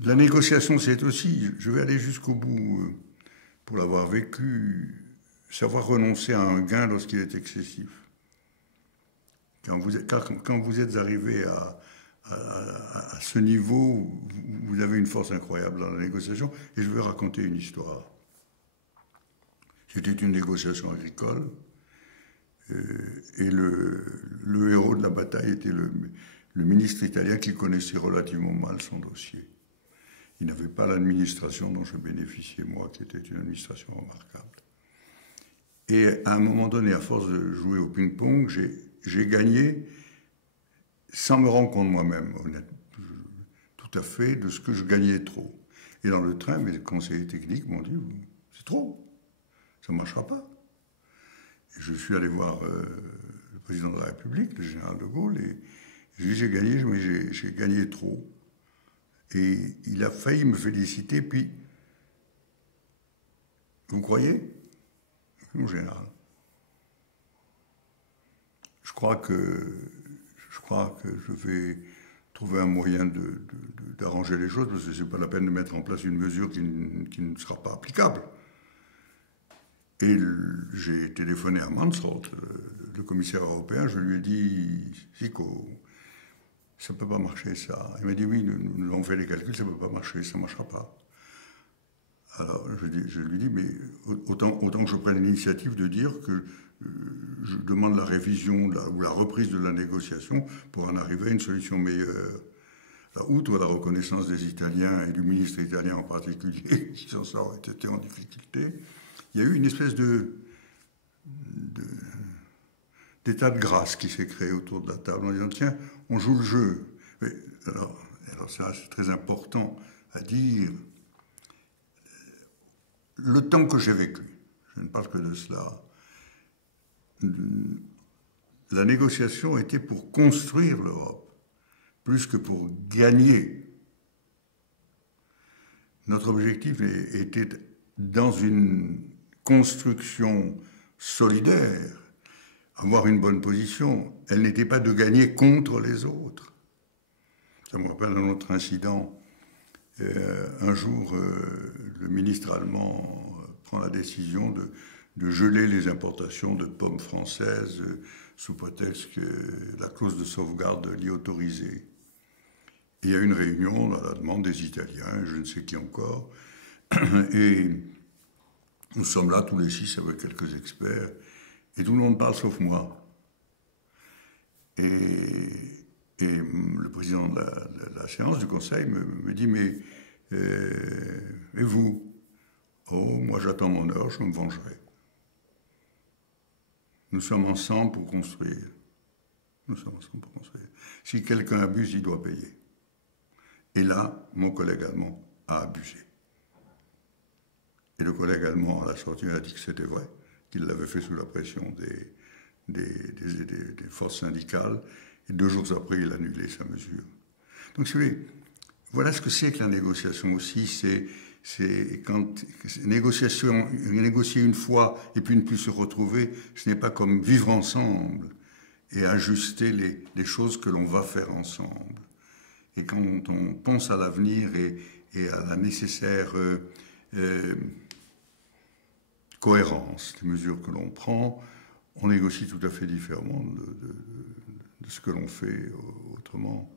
La négociation, c'est aussi, je vais aller jusqu'au bout, pour l'avoir vécu, savoir renoncer à un gain lorsqu'il est excessif. Quand vous êtes arrivé à ce niveau, vous avez une force incroyable dans la négociation. Et je vais raconter une histoire. C'était une négociation agricole. Et le héros de la bataille était le ministre italien qui connaissait relativement mal son dossier. Il n'avait pas l'administration dont je bénéficiais, moi, qui était une administration remarquable. Et à un moment donné, à force de jouer au ping-pong, j'ai gagné sans me rendre compte moi-même, honnêtement, tout à fait, de ce que je gagnais trop. Et dans le train, mes conseillers techniques m'ont dit, c'est trop, ça ne marchera pas. Et je suis allé voir le président de la République, le général de Gaulle, et je lui ai dit, j'ai gagné, mais j'ai gagné trop. Et il a failli me féliciter, puis, vous croyez, mon général, je crois que je vais trouver un moyen d'arranger les choses, parce que ce n'est pas la peine de mettre en place une mesure qui ne sera pas applicable. Et j'ai téléphoné à Mansholt, le commissaire européen, je lui ai dit, Zico, ça ne peut pas marcher ça. Il m'a dit, oui, nous avons fait les calculs, ça ne peut pas marcher, ça ne marchera pas. Alors je lui dis, mais autant que je prenne l'initiative de dire que je demande la révision ou la reprise de la négociation pour en arriver à une solution meilleure. Alors, outre la reconnaissance des Italiens et du ministre italien en particulier, qui sans ça aurait été en difficulté, il y a eu une espèce d'état de grâce qui s'est créé autour de la table en disant, tiens, on joue le jeu. Mais, alors ça, c'est très important à dire. Le temps que j'ai vécu, je ne parle que de cela, la négociation était pour construire l'Europe, plus que pour gagner. Notre objectif était dans une construction solidaire, avoir une bonne position. Elle n'était pas de gagner contre les autres. Ça me rappelle un autre incident. Un jour, le ministre allemand prend la décision de geler les importations de pommes françaises sous prétexte que la clause de sauvegarde l'y autorisait. Et il y a une réunion à la demande des Italiens, je ne sais qui encore, et nous sommes là tous les 6 avec quelques experts, et tout le monde parle sauf moi. Et le président de la séance du Conseil me dit, mais et vous? Oh, moi j'attends mon heure, je me vengerai. Nous sommes ensemble pour construire. Nous sommes ensemble pour construire. Si quelqu'un abuse, il doit payer. Et là, mon collègue allemand a abusé. Et le collègue allemand, à la sortie, a dit que c'était vrai, qu'il l'avait fait sous la pression des forces syndicales. Et 2 jours après, il a annulé sa mesure. Donc, si vous voulez, voilà ce que c'est que la négociation aussi. C'est quand négocier une fois et puis ne plus se retrouver, ce n'est pas comme vivre ensemble et ajuster les choses que l'on va faire ensemble. Et quand on pense à l'avenir et à la nécessaire cohérence des mesures que l'on prend, on négocie tout à fait différemment de ce que l'on fait autrement.